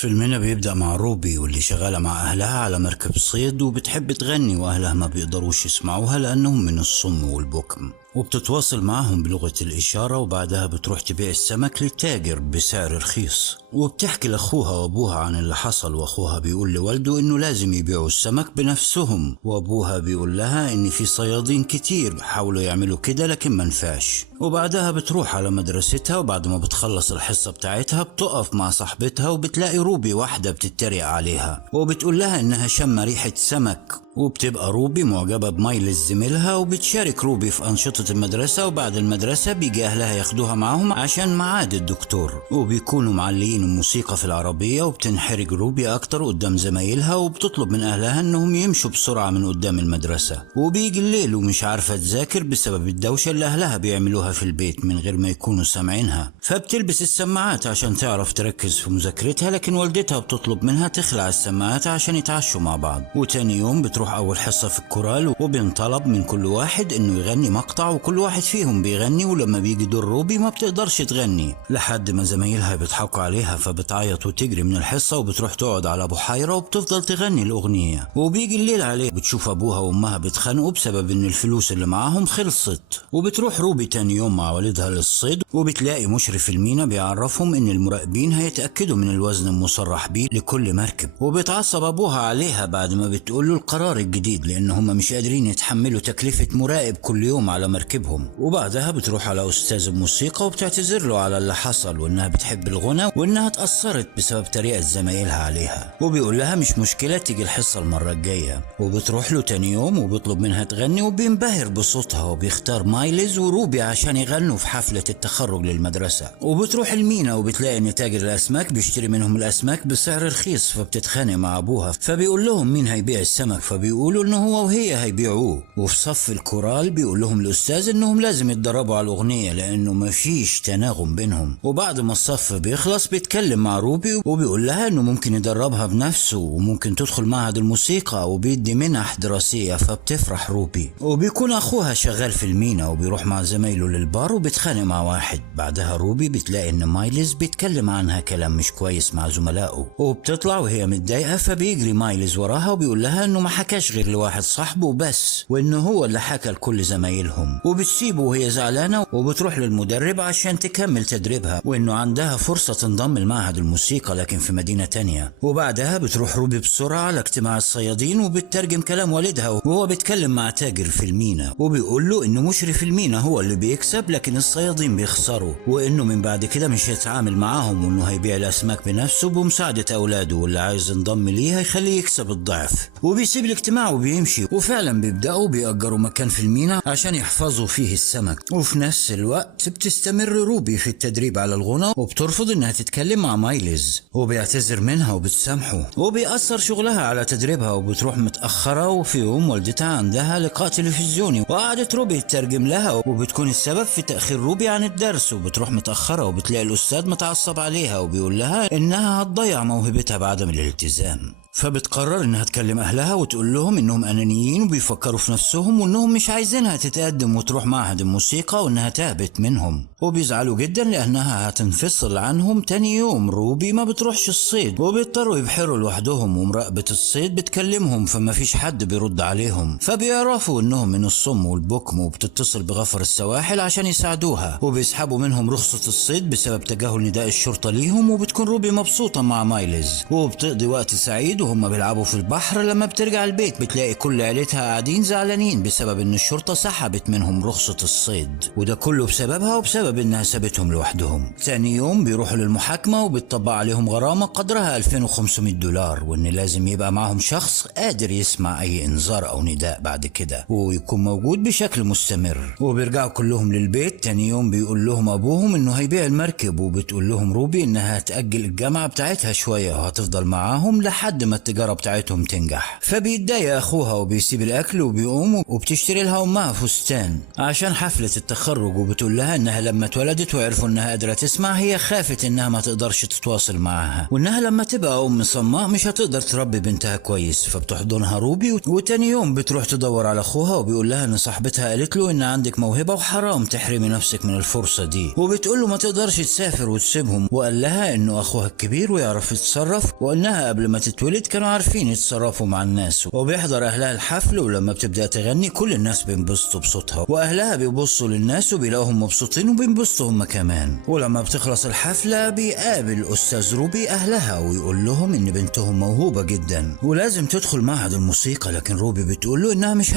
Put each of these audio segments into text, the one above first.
فيلمنا بيبدأ مع روبي واللي شغالة مع أهلها على مركب صيد وبتحب تغني، وأهلها ما بيقدروش يسمعوها لأنهم من الصم والبكم، وبتتواصل معهم بلغة الإشارة. وبعدها بتروح تبيع السمك للتاجر بسعر رخيص، وبتحكي لأخوها وأبوها عن اللي حصل. وأخوها بيقول لوالده إنه لازم يبيعوا السمك بنفسهم، وأبوها بيقول لها إن في صيادين كتير حاولوا يعملوا كده لكن منفعش. وبعدها بتروح على مدرستها، وبعد ما بتخلص الحصة بتاعتها بتقف مع صاحبتها وبتلاقي روبي واحدة بتتريق عليها وبتقول لها إنها شم ريحة سمك. وبتبقى روبي معجبة بمايلز زميلها وبتشارك روبي في أنشطة المدرسة. وبعد المدرسة بيجي أهلها ياخدوها معهم عشان ميعاد الدكتور، وبيكونوا معلقين الموسيقى في العربية. وبتنحرج روبي أكتر قدام زمايلها وبتطلب من أهلها إنهم يمشوا بسرعة من قدام المدرسة. وبيجي الليل ومش عارفة تذاكر بسبب الدوشة اللي أهلها بيعملوها في البيت من غير ما يكونوا سامعينها، فبتلبس السماعات عشان تعرف تركز في مذاكرتها. لكن والدتها بتطلب منها تخلع السماعات عشان يتعشوا مع بعض. وتاني يوم بتروح أول حصة في الكورال، وبينطلب من كل واحد إنه يغني مقطع، وكل واحد فيهم بيغني. ولما بيجي دور روبي ما بتقدرش تغني لحد ما زمايلها بيضحكوا عليها، فبتعيط وتجري من الحصة وبتروح تقعد على بحيرة وبتفضل تغني الأغنية. وبيجي الليل عليه بتشوف أبوها وأمها بيتخانقوا بسبب إن الفلوس اللي معاهم خلصت. وبتروح روبي تاني يوم مع والدها للصيد، وبتلاقي مشرف المينا بيعرفهم إن المراقبين هيتأكدوا من الوزن المصرح بيه لكل مركب. وبيتعصب أبوها عليها بعد ما بتقوله القرار الجديد، لأن هم مش قادرين يتحملوا تكلفة مراقب كل يوم على مركبهم. وبعدها بتروح على أستاذ الموسيقى وبتعتذر له على اللي حصل، وإنها بتحب الغنى وإنها اتأثرت بسبب طريقة زمايلها عليها. وبيقول لها مش مشكلة تيجي الحصة المرة الجاية. وبتروح له تاني يوم وبيطلب منها تغني، وبينبهر بصوتها وبيختار مايلز وروبي عشان يغنوا في حفلة التخرج للمدرسة. وبتروح المينا وبتلاقي إن تاجر الأسماك بيشتري منهم الأسماك بسعر رخيص، فبتتخانق مع أبوها، فبيقول لهم مين هيبيع السمك، فبيقولوا إنه هو وهي هيبيعوه. وفي صف الكورال بيقول لهم الأستاذ إنهم لازم يتدربوا على الأغنية لأنه مفيش تناغم بينهم. وبعد ما الصف بيخلص بيتكلم مع روبي وبيقول لها إنه ممكن يدربها بنفسه وممكن تدخل معهد الموسيقى وبيدي منح دراسية، فبتفرح روبي. وبيكون أخوها شغال في المينا وبيروح مع زمايله للبار وبيتخانق مع واحد. بعدها روبي بتلاقي إن مايلز بيتكلم عنها كلام مش كويس مع زملائه، وبتطلع وهي متضايقة. فبيجري مايلز وراها وبيقول لها إنه ما حكاش غير لواحد صاحبه بس، وإنه هو اللي حكى لكل زمايلهم. وبتسيبه وهي زعلانة وبتروح للمدرب عشان تكمل تدريبها، وإنه عندها فرصة تنضم لمعهد الموسيقى لكن في مدينة تانية. وبعدها بتروح روبي بسرعة على اجتماع الصيادين وبتترجم كلام والدها، وهو بيتكلم مع تاجر في المينا وبيقول له إنه مشرف المينا هو اللي بيكسب لكن الصيادين بيخسروا، وإنه من بعد كده مش هيتعامل معاهم، وإنه هيبيع الأسماك بنفسه بمساعدة أولاده، واللي عايز ينضم ليه هيخليه يكسب الضعف. وبيسيب الاجتماع وبيمشي. وفعلا بيبدأوا بيأجروا مكان في المينا عشان يحفظوا فيه السمك. وفي نفس الوقت بتستمر روبي في التدريب على الغنى وبترفض انها تتكلم مع مايلز، وبيعتذر منها وبتسامحه. وبيأثر شغلها على تدريبها وبتروح متأخرة. وفي يوم والدتها عندها لقاء تلفزيوني وقعدت روبي تترجم لها، وبتكون السبب في تأخير روبي عن الدرس. وبتروح متأخرة وبتلاقي الأستاذ متعصب عليها وبيقول لها انها هتضيع موهبتها بعدم الالتزام. فبتقرر انها تكلم اهلها وتقول لهم انهم انانيين وبيفكروا في نفسهم وانهم مش عايزينها تتقدم وتروح معهد الموسيقى وانها تعبت منهم. وبيزعلوا جدا لانها هتنفصل عنهم. تاني يوم روبي ما بتروحش الصيد وبيضطروا يبحروا لوحدهم، ومراقبة الصيد بتكلمهم فما فيش حد بيرد عليهم، فبيعرفوا انهم من الصم والبكم. وبتتصل بغفر السواحل عشان يساعدوها وبيسحبوا منهم رخصة الصيد بسبب تجاهل نداء الشرطة ليهم. وبتكون روبي مبسوطة مع مايلز وبتقضي وقت سعيد وهم بيلعبوا في البحر. لما بترجع البيت بتلاقي كل عيلتها قاعدين زعلانين بسبب ان الشرطة سحبت منهم رخصة الصيد، وده كله بسببها وبسبب انها سابتهم لوحدهم. ثاني يوم بيروحوا للمحاكمة وبتطبق عليهم غرامة قدرها $2500، وان لازم يبقى معهم شخص قادر يسمع اي انذار او نداء بعد كده ويكون موجود بشكل مستمر. وبيرجعوا كلهم للبيت. تاني يوم بيقول لهم ابوهم انه هيبيع المركب، وبتقول لهم روبي انها هتأجل الجامعة بتاعتها شوية وهتفضل معاهم لحد ما التجارة بتاعتهم تنجح. فبيتضايق اخوها وبيسيب الاكل وبيقوم وبتشتري لها امها فستان عشان حفلة التخرج، وبتقول لها انها لما اتولدت وعرفوا انها قادرة تسمع هي خافت انها ما تقدرش تتواصل معاها، وانها لما تبقى ام صماء مش هتقدر تربي بنتها كويس. فبتحضنها روبي وتاني يوم بتروح تدور على اخوها وبيقول لها ان صاحبتها قالت له ان عندك موهبة وحرام تحرمي نفسك من الفرصة دي، وبتقول له ما تقدرش تسافر وتسيبهم، وقال لها انه اخوها الكبير ويعرف يتصرف، وانها قبل ما تتولد كانوا عارفين يتصرفوا مع الناس. وبيحضر اهلها الحفل، ولما بتبدأ تغني كل الناس بينبسطوا بصوتها، واهلها بيبصوا للناس وبيلاقوهم مبسوطين وبينبسطوا هم كمان. ولما بتخلص الحفلة بيقابل استاذ روبي اهلها ويقول لهم ان بنتهم موهوبة جدا ولازم تدخل معهد الموسيقى، لكن روبي بتقول له انها مش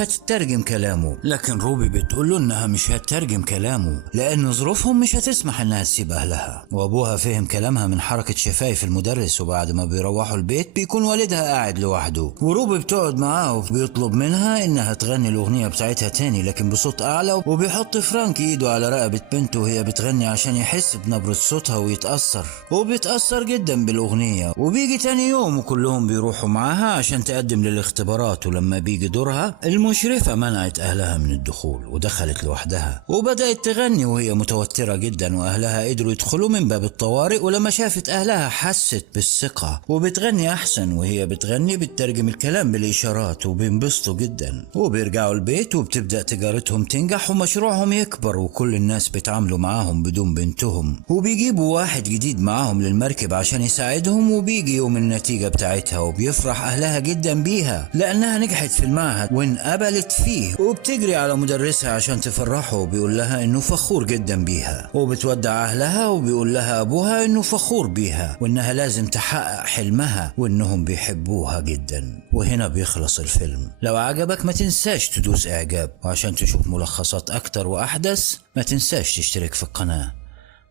هتترجم كلامه لان ظروفهم مش هتسمح انها تسيب اهلها. وابوها فهم كلامها من حركة شفايف المدرس، وبعد ما بيروحوا البيت بيكون والدها قاعد لوحده، وروبي بتقعد معاه وبيطلب منها انها تغني الاغنية بتاعتها تاني لكن بصوت اعلى، وبيحط فرانك ايده على رقبة بنته وهي بتغني عشان يحس بنبرة صوتها ويتأثر، وبيتأثر جدا بالاغنية. وبيجي تاني يوم وكلهم بيروحوا معاها عشان تقدم للاختبارات، ولما بيجي دورها المشرفة منعت اهلها من الدخول ودخلت لوحدها وبدأت تغني وهي متوترة جدا، واهلها قدروا يدخلوا من باب الطوارئ. ولما شافت اهلها حست بالثقة وبتغني احسن، وهي بتغني بتترجم الكلام بالاشارات وبينبسطوا جدا. وبيرجعوا البيت وبتبدأ تجارتهم تنجح ومشروعهم يكبر، وكل الناس بيتعاملوا معاهم بدون بنتهم، وبيجيبوا واحد جديد معاهم للمركب عشان يساعدهم. وبيجي يوم النتيجة بتاعتها وبيفرح اهلها جدا بيها لانها نجحت في المعهد وانقبلت فيه، وبتجري على مدرسها عشان تفرحه وبيقول لها انه فخور جدا بيها، وبتودع اهلها وبيقول لها ابوها انه فخور بيها وانها لازم تحقق حلمها وانهم بيحبوها جدا. وهنا بيخلص الفيلم. لو عجبك ما تنساش تدوس اعجاب، وعشان تشوف ملخصات اكتر واحدث ما تنساش تشترك في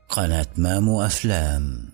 قناة مامو افلام.